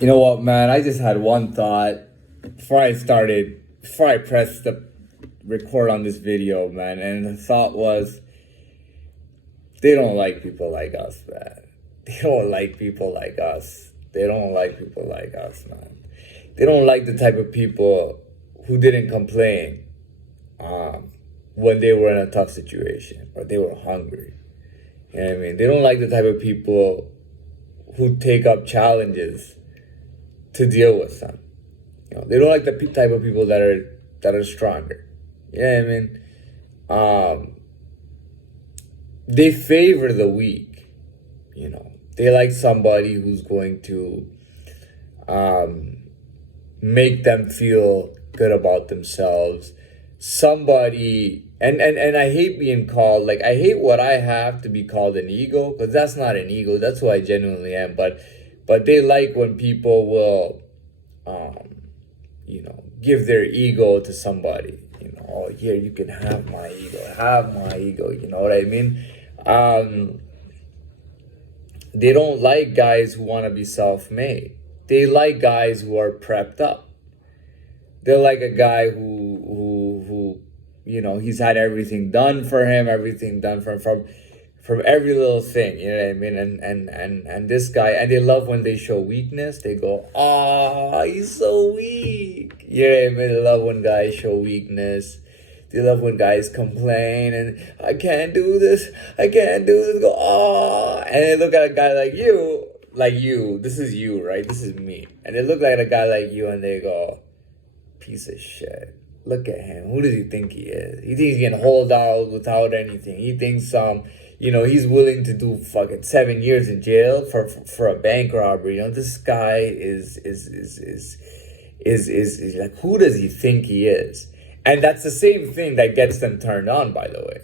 You know what, man? I just had one thought before I pressed the record on this video, man. And the thought was, they don't like people like us, man. They don't like people like us. They don't like people like us, man. They don't like the type of people who didn't complain when they were in a tough situation or they were hungry. You know what I mean? They don't like the type of people who take up challenges to deal with them. They don't like the type of people that are stronger. You know what I mean? They favor the weak. They like somebody who's going to make them feel good about themselves. Somebody, and I hate being called, like, I hate what I have to be called an ego, because that's not an ego. That's who I genuinely am. But they like when people will, give their ego to somebody. Oh, here, you can have my ego. You know what I mean? They don't like guys who want to be self-made. They like guys who are prepped up. They're like a guy who he's had everything done for him, from every little thing, you know what I mean? And this guy, and they love when they show weakness. They go, "Ah, he's so weak." You know what I mean? They love when guys show weakness. They love when guys complain and, "I can't do this. Go, "Ah," and they look at a guy like you. This is you, right? This is me. And they look at a guy like you and they go, "Piece of shit. Look at him. Who does he think he is? He thinks he can hold out without anything. He thinks he's willing to do fucking 7 years in jail for a bank robbery. This guy is like, who does he think he is?" And that's the same thing that gets them turned on, by the way.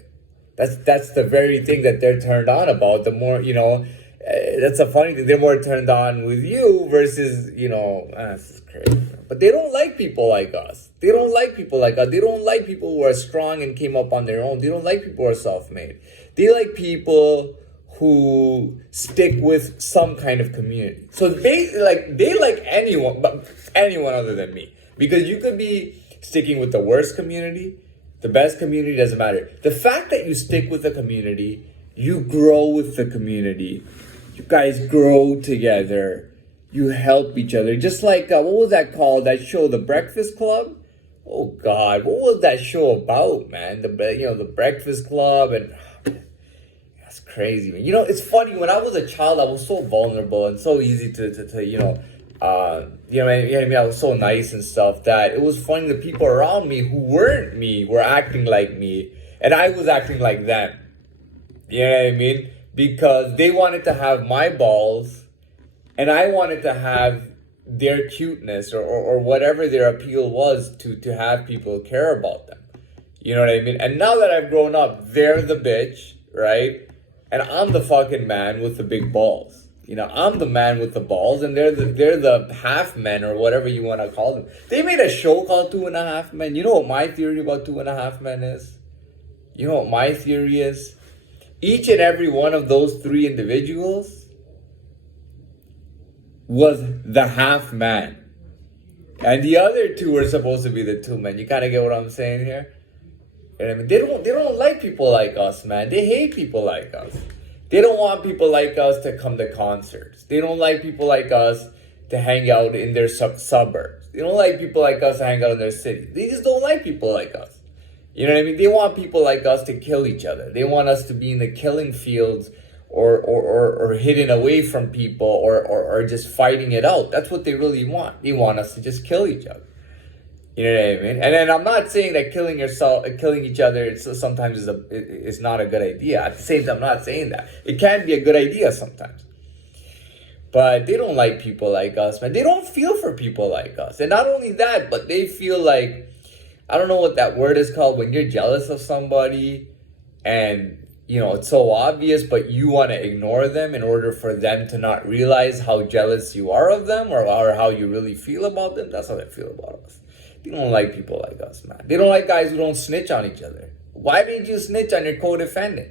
That's the very thing that they're turned on about. The more, that's a funny thing. They're more turned on with you versus, this is crazy. But they don't like people like us. They don't like people like us. They don't like people who are strong and came up on their own. They don't like people who are self-made. They like people who stick with some kind of community. So they like anyone, but anyone other than me. Because you could be sticking with the worst community, the best community, doesn't matter. The fact that you stick with the community, you grow with the community. You guys grow together. You help each other. Just like, what was that called? That show, The Breakfast Club? Oh, God. What was that show about, man? The Breakfast Club. And that's crazy, man. It's funny. When I was a child, I was so vulnerable and so easy to I was so nice and stuff that it was funny. The people around me who weren't me were acting like me. And I was acting like them. You know what I mean? Because they wanted to have my balls. And I wanted to have their cuteness or whatever their appeal was to have people care about them. You know what I mean? And now that I've grown up, they're the bitch, right? And I'm the fucking man with the big balls. I'm the man with the balls, and they're the half men or whatever you want to call them. They made a show called 2.5 Men. You know what my theory about 2.5 Men is? You know what my theory is? Each and every one of those three individuals was the half man. And the other two were supposed to be the 2 men. You kind of get what I'm saying here? You know what I mean? They don't like people like us, man. They hate people like us. They don't want people like us to come to concerts. They don't like people like us to hang out in their suburbs. They don't like people like us to hang out in their city. They just don't like people like us. You know what I mean? They want people like us to kill each other. They want us to be in the killing fields or hidden away from people or just fighting it out. That's what they really want. They want us to just kill each other. You know what I mean? And then I'm not saying that killing each other sometimes is not a good idea. At the same time, I'm not saying that. It can be a good idea sometimes. But they don't like people like us, man. They don't feel for people like us. And not only that, but they feel like, I don't know what that word is called, when you're jealous of somebody and it's so obvious, but you want to ignore them in order for them to not realize how jealous you are of them or how you really feel about them. That's how they feel about us. They don't like people like us, man. They don't like guys who don't snitch on each other. Why didn't you snitch on your co-defendant?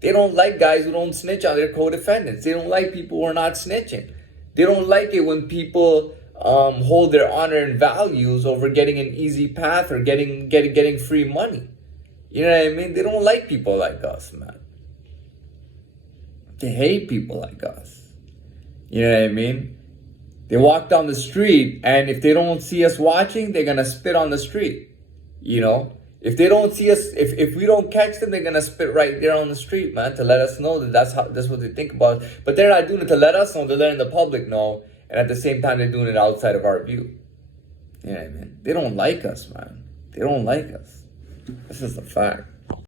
They don't like guys who don't snitch on their co-defendants. They don't like people who are not snitching. They don't like it when people hold their honor and values over getting an easy path or getting free money. You know what I mean? They don't like people like us, man. They hate people like us. You know what I mean? They walk down the street, and if they don't see us watching, they're gonna spit on the street. You know? If they don't see us, if we don't catch them, they're gonna spit right there on the street, man, to let us know that that's what they think about. But they're not doing it to let us know, they're letting the public know, and at the same time they're doing it outside of our view. You know what I mean? They don't like us, man. They don't like us. This is a fact.